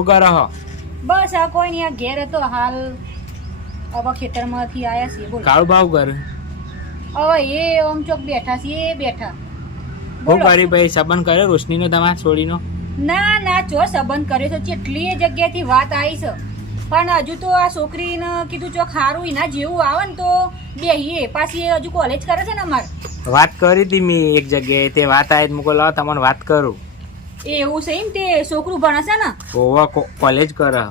શું કરો હો? બસ આ કોઈ નહીં, આ ઘેર હતો હાલ. હવે ખેતરમાંથી આયા છીએ. બોલો. કાળુ ભાવ કરે હવે એ ઓમ ચોક બેઠા છીએ, એ બેઠા. હું કરી ભાઈ સંબંધ કર્યો રોશનીનો તમારા છોડીનો? ના ના, ચો સંબંધ કર્યો છે. કેટલી જગ્યાએથી વાત આવી છે, પણ હજુ તો આ છોકરીને કીધું ચોક સારું એના જેવું આવે ને તો બેહીએ. પાછી એ હજુ કોલેજ કરે છે ને અમારે. વાત કરી હતી મેં એક જગ્યાએ, તે વાત આવી મૂકો લાવો તમને વાત કરું. એવું છે એમ? તે છોકરું ભણે છે ને? ઓવા કોલેજ કરે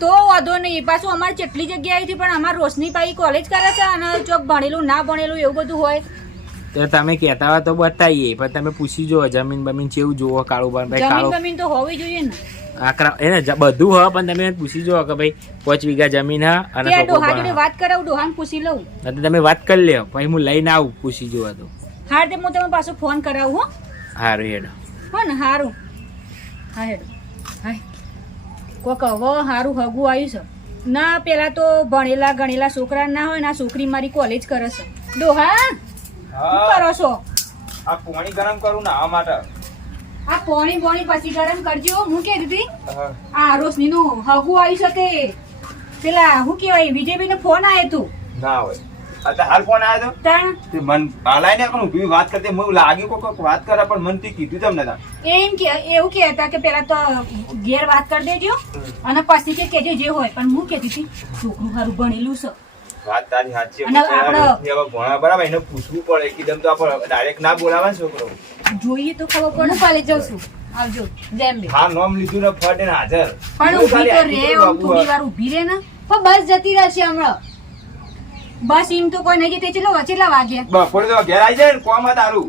તો વાંધો નહીં. પાછું અમારે કેટલી જગ્યાએ થી, પણ અમારે રોશની પાઈ કોલેજ કરે છે અને ચોક ભણેલું ના ભણેલું એવું બધું હોય તો તમે કહેતા હોય તો બતાવીએ, પણ તમે પૂછી જુઓ જમીન બમીન કેવું જુઓ. કાળુભાઈ જમીન બમીન તો હોવી જોઈએ ને. આકરા એને બધું હોય, પણ તમે પૂછી જુઓ કે ભાઈ 5 વીઘા જમીન હા અને તે ડોહા જોડે વાત કરાવું, ડોહાને પૂછી લઉં. તમે વાત કરી લ્યો, પછી હું લઈને આવું પૂછી જુઓ તો. હા, તે હું તમે પાછું ફોન કરાવું. હો સારું હેડો. હો ને, સારું. હા હેડો. હા, કોક હવે સારું હગું આવ્યું છે. ના પેલા તો ભણેલા ગણેલા છોકરા ના હોય ને, આ છોકરી મારી કોલેજ કરે છે. ડોહા શું કરો છો? આ પાણી ગરમ કરું નાવા માટે. આ પાણી પાણી પછી ગરમ કરજો. હું કે દીધી આ રોશની નું હગું આવ્યું છે. તે પેલા શું કેવાય વિજયભાઈ નો ફોન આવ્યો તું? ના હોય અત્યારે હાલ ફોન આવ્યો તો તાણ તે મન હાલાય ને પણ ઊભી વાત કરતી મને લાગ્યું કોક વાત કરે, પણ મન થી કીધું તમને તા એમ કે એવું કહેતા કે પેલા તો ઘેર વાત કરી દેજો અને પછી કે કેજે જે હોય. પણ હું કહેતી હતી છોકરું સારું ભણેલું છે. વાત તારી સાચી અને આપણે- હવે ભણા બરાબર એને પૂછવું પડે એકદમ તો આપણે ડાયરેક્ટ ના બોલાવે ને છોકરો. જોઈએ તો ખબર પડે. હું કાલે જાઉં છું. આવજો. જેમ બે હા નોમ લીધું ને ફટ એને હાજર. પણ ઊભી તો રે, આમ થોડી વાર ઊભી રે ને. પણ બસ જતી રહેશે હમણાં. બસ એમ તો કોઈ નહીં જતી. ચેટલા વાગ્યા? બપોરે તો ઘેર આવી જાય ને કોમ તારું.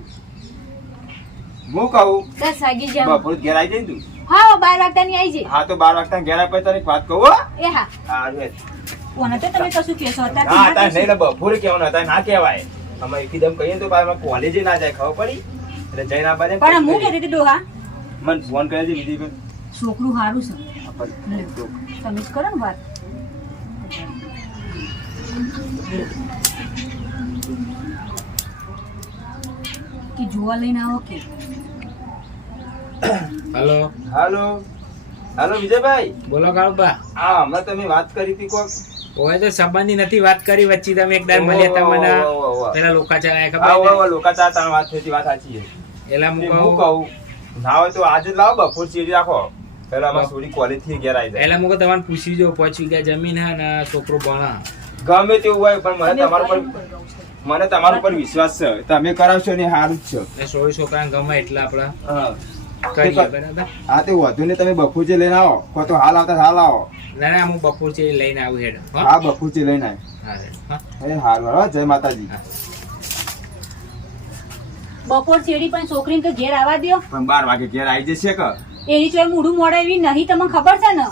હું કહું 10 વાગી જાય. બપોરે ઘેર આવી જાય ને તું. હા 12 વાગતાની આવી જાય. હા તો 12 વાગતા ઘેર આવે તને એક વાત કહું હો. એ હા. હારું કોને તો તમે કશું કહેશો હા અત્યારે તાર નહીં બપોરે કેવાનું હતા ના કહેવાય. અમે એકદમ કહીએ તો બાર કોલેજે ના જાય ખબર પડી એટલે જઈને આ બાજુ પણ હું કહેતી હતી ડોહા મને ફોન કરે છે બીજી છોકરું સારું છે. તમે જ કરો ને વાત. કે જોવા લઈને આવો કે હલો હાલો હાલો વિજયભાઈ બોલો કાળુભા. હા હમણાં તમે વાત કરી હતી કોક ઓય તો સંબંધી નથી વાત કરી વચ્ચે તમે એકદાર મળ્યા તમને પેલા લોકા ચલાયા ખબર આવો લોકાચાર તાણ વાત થઈ વાત સાચી છે. એલા હું મુકો કહું ના હોય તો આજે જ લાવો બપોર ચીડી રાખો પેલા અમારી છોડી કોલેજ થી ઘેર આવી જાય. એલા મુકો તમને પૂછી જો 5 વીઘા જમીન હે ને છોકરો ભણા. ગમે તેવું હોય પણ મને તમારા પર વિશ્વાસ છે. તમે કરાવશો ને સારું જ છે. એટલે 16 છોકરાને ગમે એટલે આપડા હા કરીએ બરાબર. હા તે વધુ ને તમે બપોરચે લઈને આવો કો તો હાલ આવતા હાલ આવો. ના ના હું બપોર છે લઈને આવું હેડ. હા બપોરચે લઈને આવ. હા હેડ. હા એ હાલ હો જય માતાજી. બપોર છેડી પણ છોકરીને તો ઘેર આવવા દ્યો. પણ 12 વાગે ઘેર આવી જશે કે એની ચોય મૂડું મોડે એવી નહીં, તમને ખબર છે ને.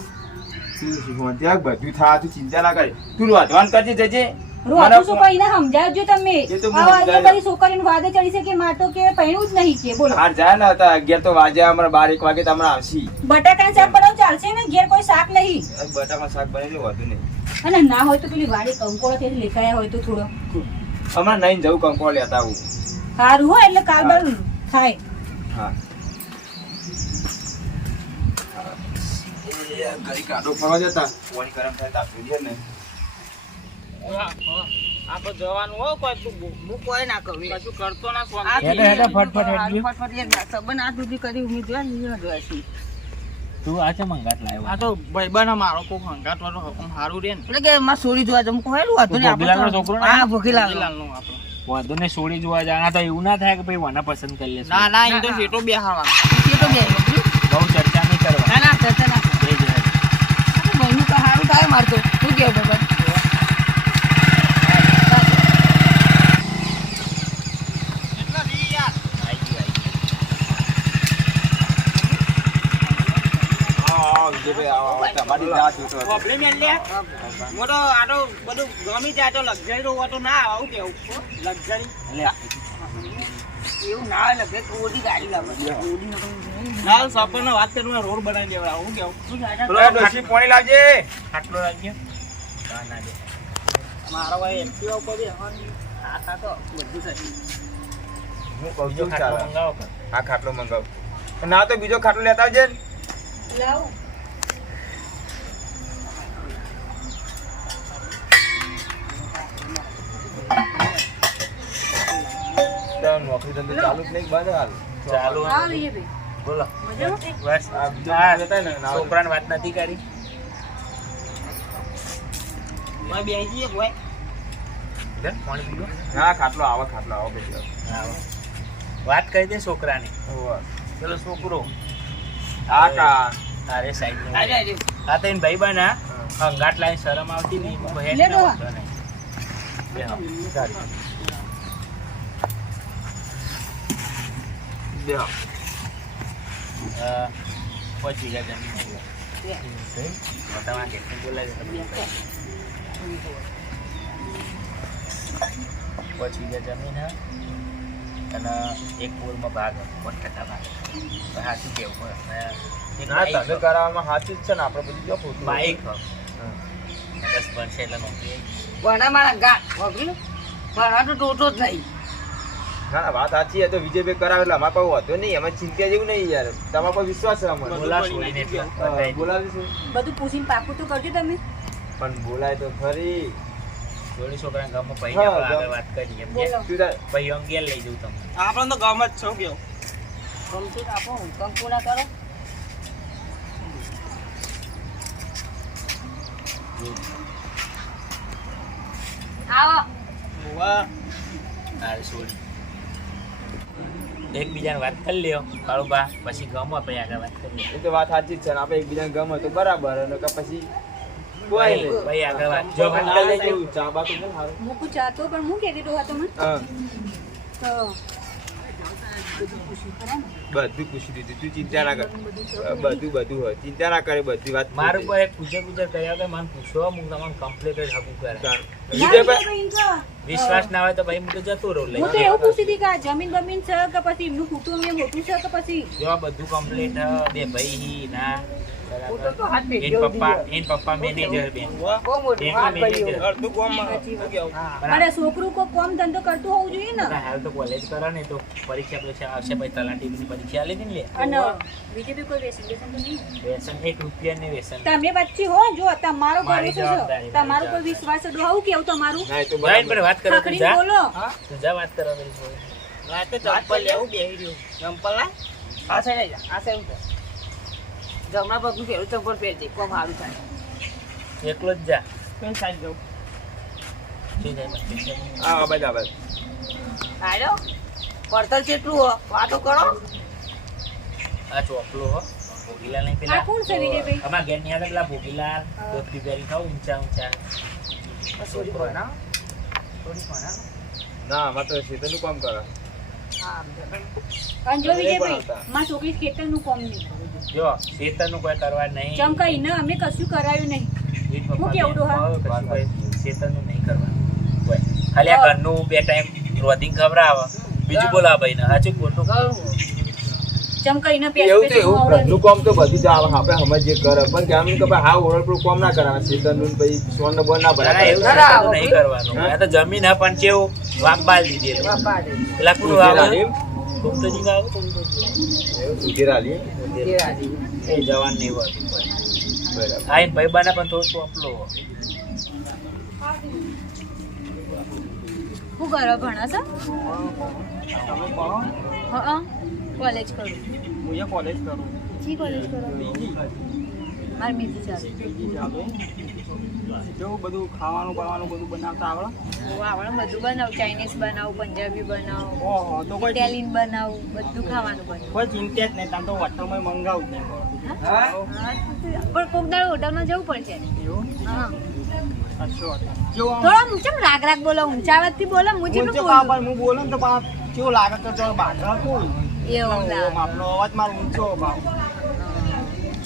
ત્યાં બધું થાય તું ચિંતા ના કરે. તું રોધવાન કરજે જજે. રોતું શું કઈ ના સમજાવજો તમે. એ તો હું આવા સમજાવી બધી છોકરીને વાદે ચડી છે કે માટો કે પહેણું જ નહીં કે બોલો. હાર જાય ને હતા 11 તો વાગે અમારે 12 1 વાગે તમને આવશી. બટાકાનું શાક બનાવ ચાલશે ને? ઘેર કોઈ શાક નહીં. બટાકા શાક બની દે વધુ નહીં. અને ના હોય તો પેલી વાડી કંકોળો થી લેખાયા હોય તો થોડો હમણાં નહીં જવું કંકોળ લેતા આવું. સારું હોય એટલે કાલ બાલ થાય. હા ઘડી કાઢો ફરવા જતા પાણી ગરમ થાય તો આપી દે ને. આપડે જવાનું હો કોઈ તું હું કોઈ ના કરું કશું કરતો ના કોમ હેડો હેડો ફટફટ હેડજો. ફટફટ સંબંધ આ સુધી કરી ઉમી જોયા ને જોયા છે. તું આ છે મંગાત લાવ્યો. આ તો ભાઈબંધ મારો કોક હંગાત વાળો હકમ હારું રે ને એટલે કે માં છોડી જોવા જમ કોહેલું હતું ને ભોગીલાલનો છોકરો ને? હા ભોગીલાલ નો આપણો વધુ ને છોડી જોવા જાણા તો એવું ના થાય કે ભાઈ મને પસંદ કરી લેશે. ના ના એમ તો સેટો બેહાવા સેટો બે બહુ ચર્ચા નહીં કરવા. ના ના ચર્ચા ના એ જ હેડ. ભાઈનું તો હારું થાય મારતો શું કેવું ભાઈ તમારી જાત હતો. પ્રોબ્લેમ એટલે મોટો આટો બધું ગમી જાય તો લક્ઝરી હોતો ના આવું કેવું લક્ઝરી એવું ના હોય લગે થોડી ગાડી લાવે ના સપન વાત કરું રોડ બનાવી દેવા આવું કેવું ડોશી પાણી લાવજે. આટલો રાખજો. ના ના દે. મારો ભાઈ એમપીઓ ઉપર આ તો બધું છે હું કહું બીજો છું ખાટલો ચાલો. મંગાવો કે? આ ખાટલો મંગાવ ના તો બીજો ખાટલો લેતા આવજે ને. લાવ ધંધો ચાલુ જ નહીં બંધ હાલ ચાલુ હા વિજયભાઈ બોલો મજામાં બસ આ બીજો હા, જતા ને ના છોકરાને વાત નથી કરી ઓય બેસી જઈએ કોઈ લે, પાણી પીવો? હા ખાટલો આવો બેસી હા, વાત કરી દે છોકરાને ઓવા પેલો છોકરો આ કા તારે સાઈડ નો આરે આરે આ તો એને ભાઈ બન હા અંગાટ લાઈન શરમ આવતી નહીં હું હેડ લે ને ડોહા. વાંધો નહીં. બે હા, ચાલ. બેહો પહોંચી ગયા જમીન તમારા ઘેરને બોલાવી પહોંચી ગયા જમીન હા અને એક બોલમાં ભાગ 5% ભાગ સાચું કેવું પડે એક ના તમે કરાવવામાં સાચું જ છે ને આપણે બધું જો ખોટું બાઈક 10 બનશે એટલે નોકરી ભણા મારા ગાટ વાપરી ભણા તો ટોટો જ નહીં ના ના વાત સાચી છે તો વિજયભાઈ કરાવે એટલે અમારે કોઈ વાંધો નહીં અમે ચિંતા જેવું નહીં યાર તમારા પર વિશ્વાસ છે અમને બોલા છોડીને એટલે બતાવી દે. બોલાવીશું બધું પૂછીને પાકું તો કરજો તમે પણ બોલાય તો ખરી જોડી છોકરાના ગામમાં ભાઈ હા, આગળ ગામ. વાત કરી એમ બોલો. તું તાર ભાઈ અંગ ઘેર લઈ જવું તમને આપણને તો ગમ જ છો ગયો ગમતું જ આપો કંકુ ના કરો આવો વાહ તારે છોડી એકબીજાને વાત કરી લ્યો કાળુબા પછી ગમો પછી આગળ વાત કરી એ તો વાત સાચી જ છે ને આપણે એકબીજાને ગમે તો બરાબર અને કે પછી કોઈ નહીં ભાઈ આગળ વાત જો પણ અંકલ આ કેવું ચા બા તો બહુ સારું મૂકું ચાતો પણ હું કહેતી ડોહા તમને હા તો બધું પૂછી દીધું તું ચિંતા ના કર બધું હોય ચિંતા ના કરે બધી વાત મારું પર એક પૂછે કર્યા કે મને પૂછો હું તમને કમ્પ્લીટ જ હકું કરે ના, વિજયભાઈ વિજયભાઈ તો વિશ્વાસ ના હોય તો ભાઈ હું તો જતો રહું હું તો લઈ એવું પૂછી હતી કે આ જમીન બમીન છે કે પછી એમનું કુટુંબ એ મોટું છે કે પછી જો આ બધું કમ્પ્લીટ બે ભાઈ હી ના હું તો હાથ પે એન પપ્પા મેનેજર બેન બહુ મોટું બેંકનો હાથ પડ્યો મેનેજર. અડધું ગામમાં મારે છોકરું કોઈ કામ ધંધો કરતું હોવું જોઈએ ને હાલ તો કોલેજ કરે ને તો પરીક્ષા આવશે પછી તલાટીની પરીક્ષા આલી હતી ને લે અને વિજયભાઈ કોઈ વેસન બેસન તો નહીં વ્યસન 1 રૂપિયાની વ્યસન તમે વચ્ચે હો જો તમારો મારી ભરોસો છે જવાબદારી, તમારો મારી કોઈ વિશ્વાસ છે ડોહા હું કેવું તમારું ના એ તો ભાઈ બરાબર પર વાત કરો તું ખાખરીને જા બોલો તું જા વાત કરો મેરી જોડે. રાતે ચંપલ લેવું બેહી રહ્યું ચંપલ લાય આ સાઈડ આવી જા આ સાઈડ ઉતર જમણા પગનું પહેરું ચંપલ પહેરજે કોમ સારું થાય એકલો જ જા કઈ સાઈડ જાઉં શું જાય મસ્તી છે? હા બધા બસ આયો પડતર કેટલું હો વાતો કરો આ ચોપલો હો ભોગીલાલ નહીં પેલા આ કોણ છે વિજયભાઈ? અમારા ઘેર ની આગળ પેલા ભોગીલાલ ધોતી પહેરી ખાવ ઊંચા ઊંચા સોરી ભણા સોરી ભણા ના અમારે તો ખેતરનું કામ કરે હા અને જો એ વિજયભાઈ પણ હતા. મારા છોકરી ખેતરનું કામ નહીં જો શેતરનું કોઈ કરવા નહીં ચમકાઈ ને અમે કશું કરાયું નહીં ઈ જ પપ્પા હું કેવું ડોહા? કહે, કશું કોઈ શેતરનું નહીં કરવાનું કોઈ. ખાલી આ ઘરનું બે ટાઈમ રોધિંગ ખવડાવે બીજું બોલા ભાઈ ને સાચું જ ખોટું ચમકાઈ ને એવું તો એવું ઘરનું કામ તો બધું જ આવે આપણે સમજીએ કરે પણ કે આમ કે ભાઈ હા ઓળખનું કામ ના કરાવે ખેતરનું ને પછી સોનને બોન ના ના, એવું ભરાય શેતરનું નહીં કરવાનું આ તો જમીન હા પણ કેવું વાપબાલ દીધેલું બાપા રે પેલા કોનું આવે ગુપ્તજી ના આવે એવું સુધીરા લે એ જવાન નહીં હોય બરાબર આ એને ભાઈ બને પણ થોડું ચોપલો હું કરો ભણો છો તમે ભણો હા કોલેજ કરું હું એ કોલેજ કરું જી કોલેજ કરો બીજી મારે બીજી ચાલે બીજી ચાલુ કેવું બધું ખાવાનું બનાવવાનું બધું બનાવતા આવડે હું આવડે બધું બનાવું ચાઇનીઝ બનાવું પંજાબી બનાવું ઓહો તો કોઈ ઇટાલિયન બનાવું બધું ખાવાનું બનાવું કોઈ ચિંતા જ નહીં તમે તો હોટલમાં મંગાવું જ નહીં હા, પણ કોક દાડો હોટલમાં જવું પડશે એવું હા અચ્છા કેવું આમ થોડો ઊંચમ રાગ રાગ બોલો ઊંચા અવાજથી બોલો હું જેટલું ઊંચો બોલું બાપા હું બોલું ને તો બાપ કેવું લાગે કે ચાલો બાજરા હતું એવું લાગે. આપણો અવાજ મારો ઊંચો ભાવ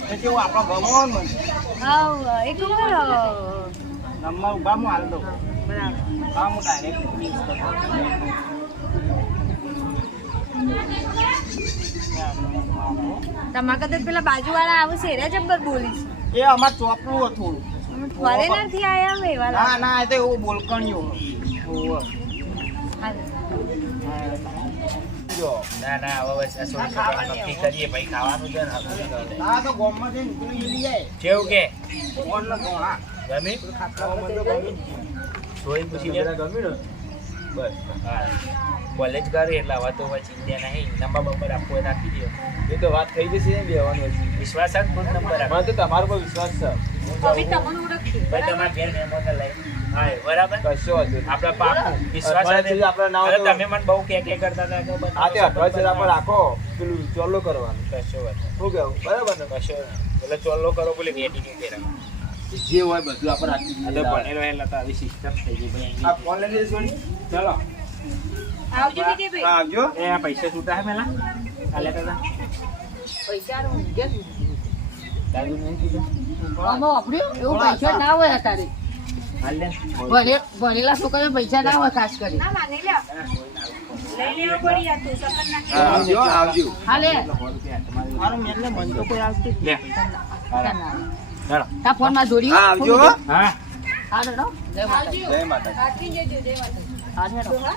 એ કેવું આપણો ગમો ને મને હાવ, એક ઉપર નંબર ઉભા હું હાલ દઉં બરાબર હા હું ડાયરેક્ટ મિક્સ કરું તમારા કરતા પેલા બાજુવાળા આવું છે રે જબ્બર બોલીશ એ અમાર ચોપડું હતું ફોરેનર થી આયા હોય એવા ના ના એ તો એવું બોલકણ્યું ઓહો જો ના ના હવે બસ આ સોળી છોકરાનું નક્કી કરીએ ભાઈ ખાવાનું છે ને હવે ના તો ગોમમાં જઈને નીકળી લઈ જાય કેવું કે કોણ ને કોણ હા ગમી ખાટલા પર જઈ જાય. સોળી પૂછી લે ગમ્યું ને બસ હા કોલેજ કરે એટલે હવે તો પછી ચિંતા નહીં નંબર બંબર આપવો હોય રાખી દો એ તો વાત થઈ જશે ને બેવાનું હશે વિશ્વાસ જ ખુદ નંબર આપો મને તો તમારો પર વિશ્વાસ છે હવે તમને ઓળખી ભાઈ તમારા ઘેર મહેમાન લઈ હા બરાબર કશો વાંધો નહીં. આપણા પાકું વિશ્વાસ અઠવાડિયે આપણે ના હોય અરે તો- તમે મને બહુ કે કરતા હતા કે બધા હા તે અઠવાડિયે આપણે રાખો પેલું ચોલ્લો કરવાનું કશો વાત શું કેવું બરાબર ને કશો એટલે ચોલ્લો કરો બોલે વેટિંગ પહેરા જે હોય બધું આપણે રાખી આ તો દઈએ. ભણેલો એટલે તો આવી સિસ્ટમ થઈ ગઈ ભાઈ આ ફોન લઈ લેજો ને. ચલો આવજો વિજયભાઈ હા આવજો એ આ પૈસા છૂટા હે મેલા આ લેતા હતા પૈસા નું ઘેર દાદુ નહીં કીધું આમાં વાપર્યું એવું પૈસા ના હોય અત્યારે હાલ લે ભણેલા છોકરાને પૈસા ના હોય ખાસ કરી ના માની લે લઈ લેવો પડી આ તું સકન ના હા, આવજો આવજો હા લે મારું મેલે મન તો કોઈ આવતું લે ચાલો તા ફોન માં જોડી હા આવજો હા હા નો જય માતા આવજો જય માતા રાત્રિ જજો જય માતા હા નો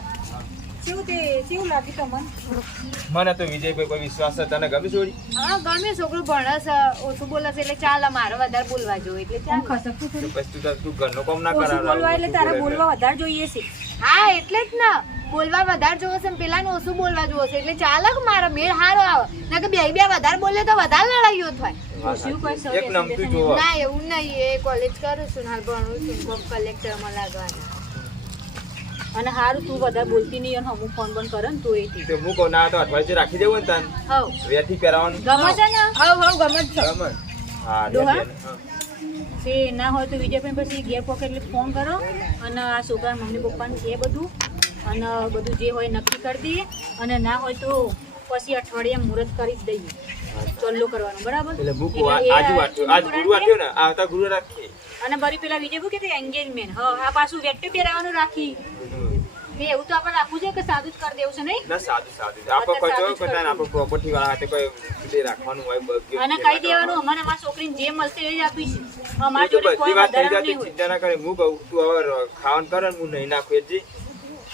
કેવું તે કેવું લાગ્યું તમને મને તો વિજયભાઈ કોઈ વિશ્વાસ છે તને ગમી છોડી હા ગમે છોકરું ભણે છે ઓછું બોલે છે એટલે ચાલે મારે વધારે બોલવા જોઈએ એટલે આમ ચાલે ખસકતું થોડું પછી તું ઘરનું કામ ના ઓછું કરાવ બોલવા એટલે તારે બોલવા વધારે જોઈએ છે હા એટલે જ ને બોલવા વધારે જોવે છે પેલા ને ઓછું બોલવા જોવે છે એટલે ચાલે કે મારો મેળ હારો આવે ના કે બે વધારે બોલે તો વધારે લડાઈઓ થાય શું કોઈ સૌ એક નમતું જોવો ના એવું નહીં એ કોલેજ કરું છું ને હાલ ભણું છું કલેક્ટરમાં લાગવાના અને હારું તું વધારે બોલતી નહીં અને અમુક ફોન બંધ કરે ને તો એ થી તો હું કહું ના તો અઠવાડિયે રાખી દેવું ને તને હવ વેથી પહેરાવાનું ગમે છે ને હવ ગમે જ છે બરાબર હા ડોહા? રેડી, હા. તે ના હોય તો વિજયભાઈ પછી ઘેર પોકેટ એટલે ફોન કરો અને આ છોકરા મમ્મી પપ્પાને છે બધું અને બધું જે હોય નક્કી કરી દઈએ અને ના હોય તો પછી અઠવાડિયે મુહૂર્ત કરી જ દઈએ ચોલ્લો કરવાનો બરાબર એટલે હું કહું એટલે એ આજુ વાંચ્યું આજ ગુરુવાર થયો ને આવતા ગુરુવાર રાખીએ અને બરી પેલા વિજય કે એન્ગેજમેન્ટ હા આ પાછું વેટ્ટે પહેરાવાનું રાખી તે એવું તો આપણે રાખવું છે કે સાદું જ કરી દેવું છે નહીં ના સાદું સાદું આપણે કોઈ જોયું કે તાને આપણે પ્રોપર્ટી વાળા હાથે કોઈ તે રાખવાનું હોય બગ્યું અને કહી દેવાનું અમારે અમારા છોકરીને જે મળશે એ જ આપીશું એ અમારા તો જોડે કોઈ બધી વાત થઈ વધારાનું જતી નહીં હોય ચિંતા ના કરે હું કહું તું હવે ખાવાનું કરે ને હું નહીં નાખું એટલે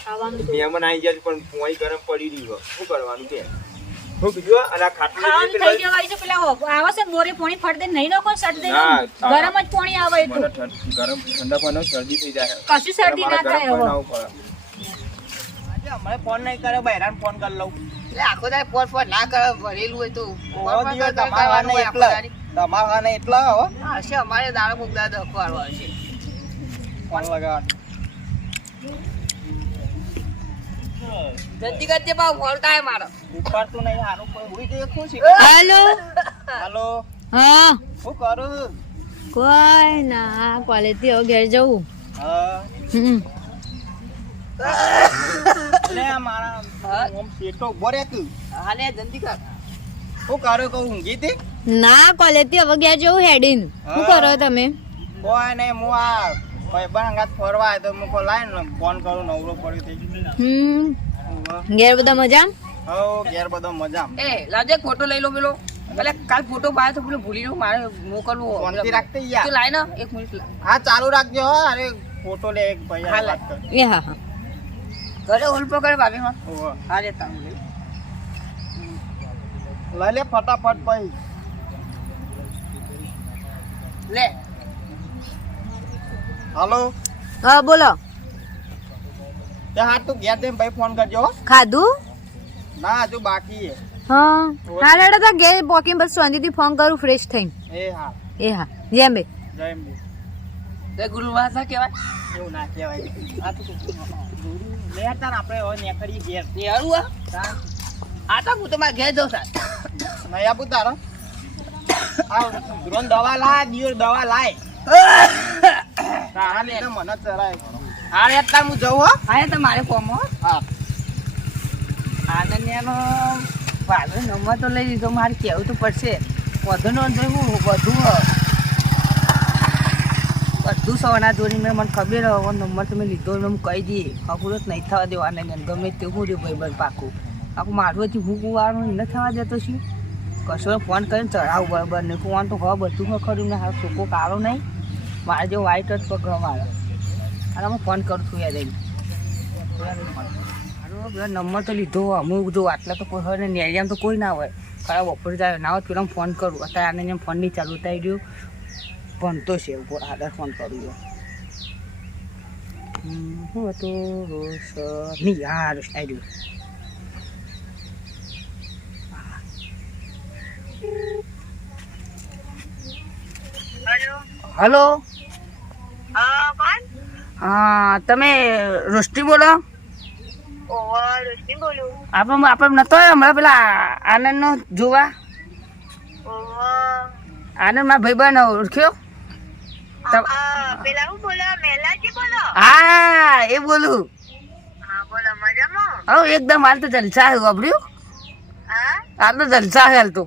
ખાવાનું તો મહેમાન આવી જાય પણ પોઈ ગરમ પડી રહ્યું શું કરવાનું કે હું કીધું અને આ ખાટલું ખાવાનું થઈ જવાય છે પેલા આવે છે ને મોરે પોણી ફટ દે નહીં નાખો સટ દે ના, ગરમ જ પોણી આવે એ તો મને ગરમ ઠંડા પાણી શરદી થઈ જાય કશું શરદી ના મારે થાય ગરમ હવે પાણી આવવું પડે હમણાં ફોન નહીં કરે બહેરાન ફોન કરી લઉં એટલે આખો દાડે ફોન ફોન ના કરે ભરેલું હોય તો તમારા એટલા હો હશે અમારે દાડો કોક દાડો અખવાડો હશે ફોન લગાવ જલ્દી કરજે પાવ ફોન થાય મારો ઉપાડતું નહીં હારું કોઈ હોય તો શું છે હેલો હાલો હા શું કરું કોઈ ના કોલેજ થી હવે ઘેર જવું હા હમ એટલે આ મારા ઓમ પેટો ઉભો રે તું હા લે જલ્દી કર શું કર્યો કહું ઊંઘી હતી ના કોલેજ થી હવે ઘેર જવું હેડીન શું કરો તમે કોઈ નહીં હું આ ભાઈબંધ અંગાત ફરવા આવ્યો તો હું કોઈ લાઈન ફોન કરું નવરો પડ્યો થઈ ઘેર બધા મજા હવ ઘેર બધો મજા એ લાવજે ફોટો લઈ લો પેલો એટલે કાલ ફોટો પાડ્યો તો પેલો ભૂલી ગયો મારે મોકલવું શાંતિ રાખતે યાર તું લાય ને એક મિનિટ હા ચાલુ રાખજો હો અરે ફોટો લે એક ભાઈ હા, વાત કર એ હા હા ઘરે હોલ પકડ ભાભી માં ઓહો. હા રે તારું લઈ લઈ લે ફટાફટ ભાઈ લે હાલો હા બોલો તે હા તું ઘેર જઈને ભાઈ ફોન કરજો હો. ખાધું ના હજુ બાકી છે હા હા રેડો તો ઘેર પોકીને બસ શાંતિથી ફોન કરું ફ્રેશ થઈને એ હા એ હા જેમ બે જય અંબે. તે ગુરુવાસા કહેવાય એવું ના કહેવાય આ તો લે તાર આપણે હવે નીકળીએ ઘેર ને હારું આ તાર આ તો હું તમારા ઘેર જાઉં સાહેબ નહીં આપું તારો આ ધ્રુવન દવા લાય દિયોર દવા લાય તારા લીધે મને ચરાય હા રે તાર હું જઉં હો હા તો મારે ફોર્મ હો હા આનંદનો વાલો નંબર તો લઈ લીધો મારે કહેવું તો પડશે વધુ નો હું બધું સવાના જોડી મેં મને ખબર હવે નંબર તમે લીધો એટલે હું કહી દઈએ ખબર જ નહીં થવા દેવાના ને ગમે તેવું રહ્યું ભાઈ બસ પાકું આખું મારું હજી હું કુવાનું ન થવા દેતો છું કશો ફોન કરીને ચડાવું બરાબર નહીં કુવાનું તો હવે બધું ખરું ને હાલ છોકરો કાળો નહીં મારે જે વ્હાઈટ જ પગ મારે અને હું ફોન કરું છું યાર નંબર તો લીધો અમુક જો આટલા તો કોઈ હોય ને નેરિયામ તો કોઈ ના હોય ખરાબ બપોર જાય ના હોય પેલા ફોન કરું અત્યારે આને જેમ ફોન નહીં ચાલુ ઉતારી રહ્યું ભણતો છે આધાર ફોન કરું છું શું હતું રોશની? હા આઈડિયો. હલો. હા તમે રોશની બોલો? આપણે નતો હમણાં પેલા આનંદનો જોવા? આનંદ મારા ભાઈબંધ ઓળખ્યો? હા એ બોલું. હવે એકદમ હાલ તો જલસા છે. વાપર્યું હાલ તો જલસા છે. હાલ તો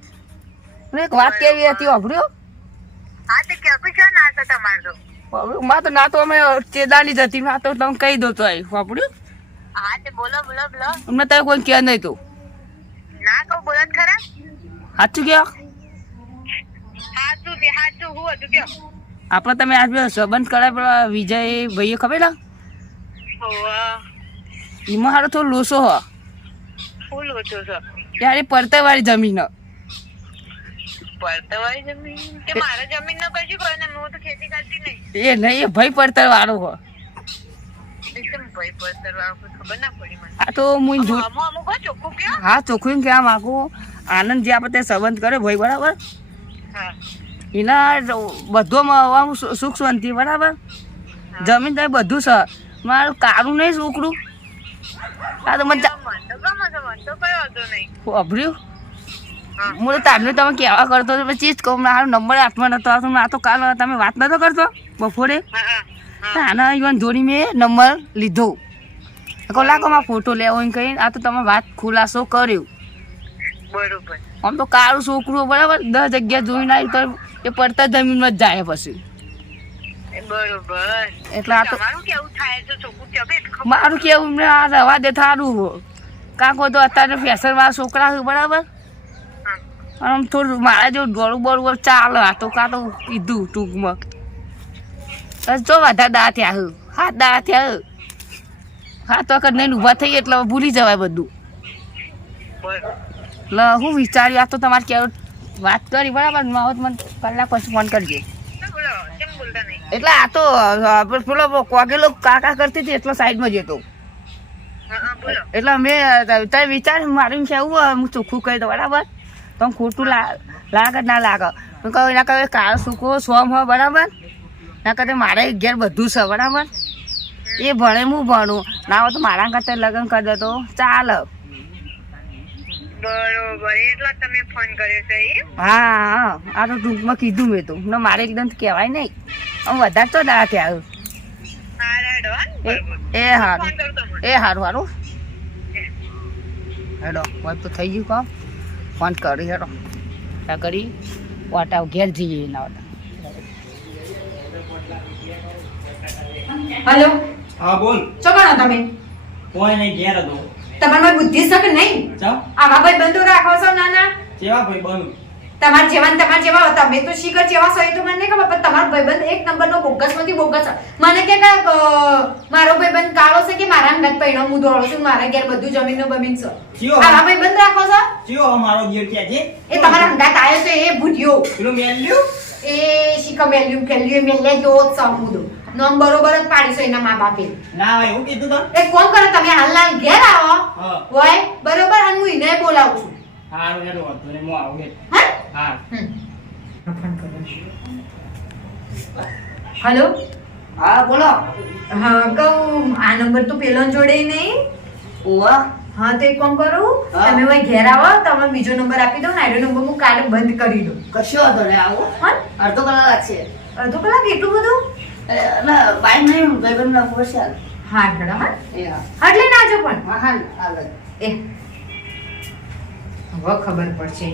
એક વાત કેવી હતી વાપર્યું? માં તો ના તો અમે ચેદાની જતી ના તો તમે કહી દો તો આવી વાપર્યું. અમને તમે કોઈ કહે નહીં તો સાચું કહો. આપણે તમે આજ સંબંધ કરાય પેલા વિજય ભાઈએ ખબર ને એમાં હારો થોડો લોસો હ યાર. એ પડતર વાળી જમીન એ નહીં એ ભાઈ પડતર વાળો હ. આ તો હું હા ચોખ્ખું કહેવા માંગુ. આનંદ જે આપણે સંબંધ કરે ભાઈ બરાબર એના બધોમાં સુખ શાંતિ બરાબર. જમીન તો બધું છે. મારું કારું નહીં છોકરું. આ તો મને અભર્યું. હું તો તારને તમે કહેવા કરતો પછી જ કહું મારો નંબર હાથમાં નતો આવતો. આ તો કાલ તમે વાત નતો કરતો બપોરે. આના ઈવન જોડી મેં નંબર લીધો. લાગો મારો ફોટો લેવો એમ કહીને આ તો તમે વાત ખુલાસો કર્યો. બરોબર. આમ તો કાળું છોકરું બરાબર 10 જગ્યા જોઈને આવી તો એ પડતા જમીનમાં જ જાય પછી. બરોબર. એટલે આ તો તમારું કેવું થાય છે છોકરું કે મારું કેવું ને આ રવા દે થારું. કાંકો તો અત્યારે ફેશન વાળા છોકરા છે બરાબર. આમ થોડું મારા જેવું ડોળું બોળું ચાલે. આ તો કાં તો કીધું ટૂંકમાં જો વધારે દા થયા. હાથ દા થયા. હાથ વખત નહીં ઊભા થઈ એટલે ભૂલી જવાય બધું. એટલે હું વિચાર્યું આ તો તમારે કેવું વાત કરી બરાબર. માવત મને કલાક પછી ફોન કરજો. એટલે આ તો પેલો કોગેલો કાકા કરતી હતી એટલે સાઈડમાં જતો. એટલે મેં તમે વિચાર્યું મારું કેવું હું ચોખ્ખું કહી દઉં બરાબર. તો ખોટું લાગે ના લાગે કહું એના કહે કાળો સૂકો સોમ હોય બરાબર. ના કરતા મારે ઘેર બધું છે બરાબર. એ ભણે હું ભણું ના હોય તો મારા કરતા લગ્ન કરી દે તો ચાલે. બરોબર. એટલે તમે ફોન કર્યો છે એમ? હા આ તો ટૂંકમાં કીધું મેં તો ને મારે એકદમ કહેવાય નહીં. આમ વધારે તો દા થયા. એ હારું એ સારું સારું હેડો વાત તો થઈ ગયું કામ. ફોન કરી હેડો ત્યાં કરી વાટા ઘેર જઈએ એના વાટા. હલો હા બોલ. શું કરો તમે? કોઈ નહીં ઘેર હતો. તમારી બુદ્ધિ છે કે નહીં? આવા ભાઈ બંધો રાખો છો નાના? કેવા ભાઈ બંધ? તમારા જેવા તમે તો શીખર જેવા છો એ તો મને નહીં ખબર પણ તમારો ભાઈબંધ એક નંબરનો બોગસમાંથી બોગસ છે. મને કે મારો ભાઈબંધ કાળો છે કે મારા અંગત પૈણો હું દોડો છું મારા ઘેર બધું જમીનનો બમીન છે. આવા ભાઈબંધ રાખો છો? ચિયો મારો ઘેર ક્યાં છે? એ તમારા અંગત આવ્યો છે એ ભૂટ્યો. પેલું મેલ્યું એ શીખર મેલ્યું મેલ્યા જેવો જ સમુદો નોમ બરોબર જ પાડી છે એના મા બાપે. ના ભાઈ હું કીધું તો એક કોમ કરો તમે હાલના ઘેર આવો હોય બરોબર અને હું એને બોલાવું છું. હારું હેડો વાંધો નહીં હું આવું હા હા. હેલો હા બોલો. હા કહું આ નંબર તો પેલો જોડે નહીં. ઓવા હા તો એક કામ કરું હા. તમે ભાઈ ઘેર આવો તમે બીજો નંબર આપી દો ને આઈડો નંબર હું કાર્ડ બંધ કરી દઉં. કશો વાંધો નહીં આવો. હા અડધો કલાક લાગશે. અડધો કલાક એટલું બધું? ના બાઈક નહીં ભાઈબંધ ના પૂછે. હા હેડો હા એ હા એટલે ના જો પણ હા હા હાલ એ હવે ખબર પડશે.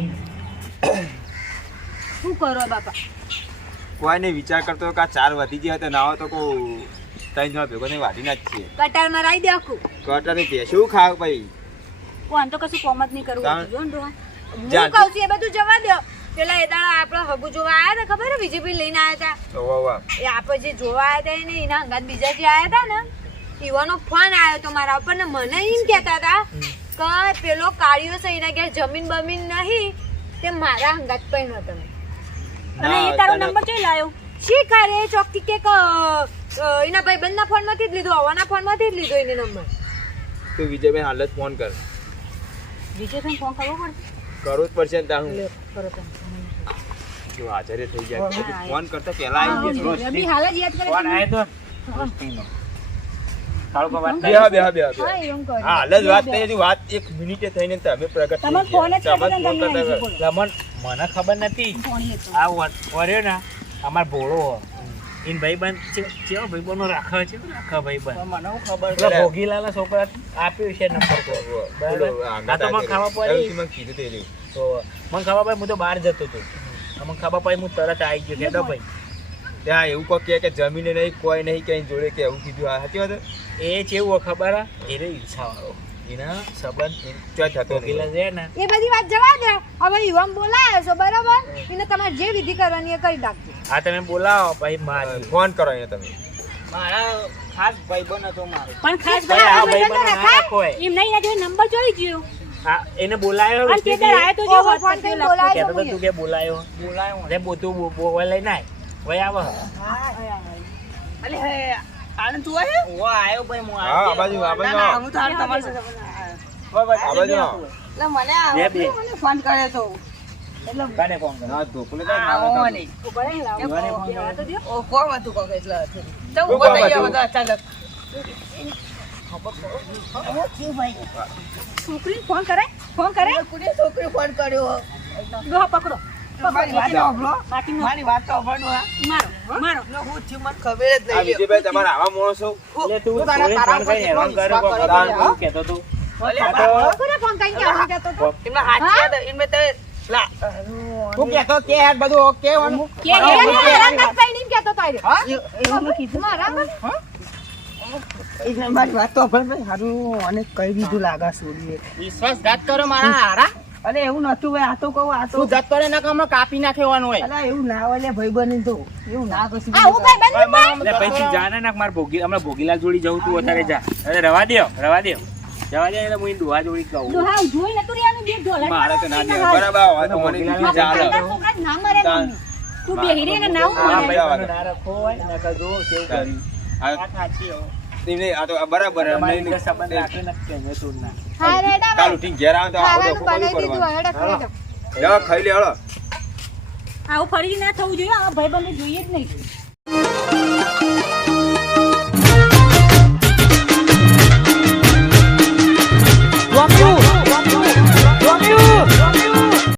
શું કરો બાપા? કોઈ નહીં વિચાર કરતો કે આ 4 વધી ગયા તો ના હોય તો કો 3 જણા ભેગો નહીં વાઢી ના જ છે. કટારમાં રાઈ દે આખું કટારે ભેંસું ખાવ ભાઈ. કોણ તો કશું કોમ જ નહીં કરવું તાણ. જો ને ડોહા. હું જા. કહું છું એ બધું જવા દો. પેલા એ દાડા આપણે હગુ જોવા આવ્યા હતા ખબર હે વિજયભાઈ લઈને આવ્યા હતા. વાહ વાહ. એ આપણે જે જોવા આવ્યા હતા ને એના અંગાત બીજા જે આવ્યા હતા ને ઈવાનો ફોન આવ્યો તો મારા ઉપર ને મને એમ કહેતા હતા કે પેલો કાળિયો છે એના ઘેર જમીન બમીન નહીં તે મારા અંગાત પણ તમે અને એ તારો નંબર જોઈ લાયો શી કરે ચોકથી કે એના ભાઈબંધના ફોનમાંથી જ લીધો હવાના ફોનમાંથી જ લીધો એને નંબર તું વિજયભાઈ હાલ જ ફોન કર વિજયભાઈ ફોન કરવો પડશે કરવું જ પડશે ને તારું કરો તમે. જો હાજર થઈ જાય ફોન કરતા પહેલા આવી ગયો રબી હાલ જ યાદ કરે ફોન આવ્યો તો રોસ્ટીનો કાળું કો વાત બે બે બે હા એમ કરો હા હાલ જ વાત થઈ હતી વાત 1 મિનિટે થઈને તમે પ્રગટ તમે થઈ ફોન જ ગયા. કરતા તમે ફોન હતા, કરતા બોલો. મને ખબર નથી ફોન એ તો. આ વર્યો ને અમાર ભોળો ઇન ભાઈબંધ કેવો ભાઈબંધનો રાખે છે ભાઈબંધ મને હું ખબર પેલા ભોગીલાલના છોકરા આપ્યું છે નંબર તો બરાબર આ તો મને ખાવા પડી તમે કીધું તે રહ્યું. તો મને ખબર પડી હું તો બહાર જતો હતો મને ખબર પડી હું તરત આવી ગયો હેડો ભાઈ ત્યાં એવું કોઈ કે જમીને નહીં કોઈ નહીં કઈ જોડે કે એવું કીધું આ સાચી વાત એ કેવું ખબર હે? એ રે ઈર્ષાવાળો એના સંબંધ ક્યાં થતો ભોગીલા છે ને એ બધી વાત જવા દે હવે યુવાન બોલાયો છો બરાબર એને તમારે જે વિધિ કરવાની એ કરી નાખજો આ તમે બોલાવો ભાઈ મારી ફોન કરો અહીંયા તમે મારા ખાસ ભાઈબંધ હતો મારો પણ ખાસ ભાઈ આ ભાઈ ભાઈબંધ ના રાખો હોય. એમ નહીં આજે નંબર જોઈ ગયો આ એને બોલાયો અને તે દર આયો તો જો ઓહો, ફોન કરીને બોલાયો. કહેતો તો તું કે બોલાયો રે બોતું બોવા લઈ નાય ભાઈ આવો અલે હે આનંદ તું આયો ઓ આયો ભાઈ હું હા, આ બાજુ, આ બાજુ. ના, ના, હું તો હાલ તમારી સાથે આ બાજુ આવો. એટલે મને બે બે. મને ફોન કર્યો તો એટલે કાને ફોન કરો ના ધોકલે આવો નહીં યુવાને ફોન કરો. ઓ કોમ હતું કોક એટલે હતું. તો શું ઉભો થઈ કામ ગયો હતું? બધો અચાનક છોકરીને ફોન કરે ફોન કરે કોને છોકરી ફોન કર્યો ડોહા પકડો મારી વાત સાંભળો બાકીનું મારી વાત સાંભળો હા મારો મારો ને હું થયું મને ખબર જ આ નહીં વિજયભાઈ તમારા આવા માણસો એટલે તું તારા છોડીને તારા ફોન કરીને હેરાન ઉપર કર્યો, વિશ્વાસ તારા કર્યો. તું કહેતો તું. અલે આ બાપા, તો કોને ફોન કરીને કહેવાનું કહેતો હતો? એમના હાથ છે એમને તે લા તું કહેતો કે યાર બધું ઓકે કે એને હેરાન નથી કરીને કહેતો તો આર્યો. એવું મેં કીધું બરાબર એટલે મારી વાત તો સાંભળ ભાઈ હારું અને કઈ દીધું લાગા છોડીએ વિશ્વાસઘાત કરો મારા હારા અરે એવું નતું ભાઈ આ તો કહું આ તો તું જતો રે ના હમણાં કાપી નાખવાનું હોય અલા એવું ના હોય લે ભાઈ બની તો એવું ના કશું આ હું ભાઈબંધ એટલે પછી જાને ના મારે ભોગી હમણાં ભોગીલાલ જોડી જવું તું અત્યારે જા અરે રવા દ્યો જવા દે એટલે હું ડોહા જોડી કહું ડોહા જોઈ નતું રેવાનું બે ઢોલા મારે તો ના દેવા બરાબર હવે તો મને કીધું ચાલે છોકરા જ ના મરે મમ્મી. તું બેહી રે ને નાવ આ મને ભાઈબંધો ના રાખો હોય નકર જો કેવું કર્યું આ વાત સાચી હો. નહીં, આ તો બરાબર તમારી નહીં, રીતે સંબંધ રાખે નથી કે મેં તું ના હા રેડા કાલ ઉઠીને ઘેર આવે તો આવો તો ખાવાનું ખોખું બનાવી દીધું કરવાનું. હેડો ખાઈ લો. જા ખાઈ લે હળો આવું ફરી ના થવું જોઈએ આ ભાઈબંધ જોઈએ જ નહીં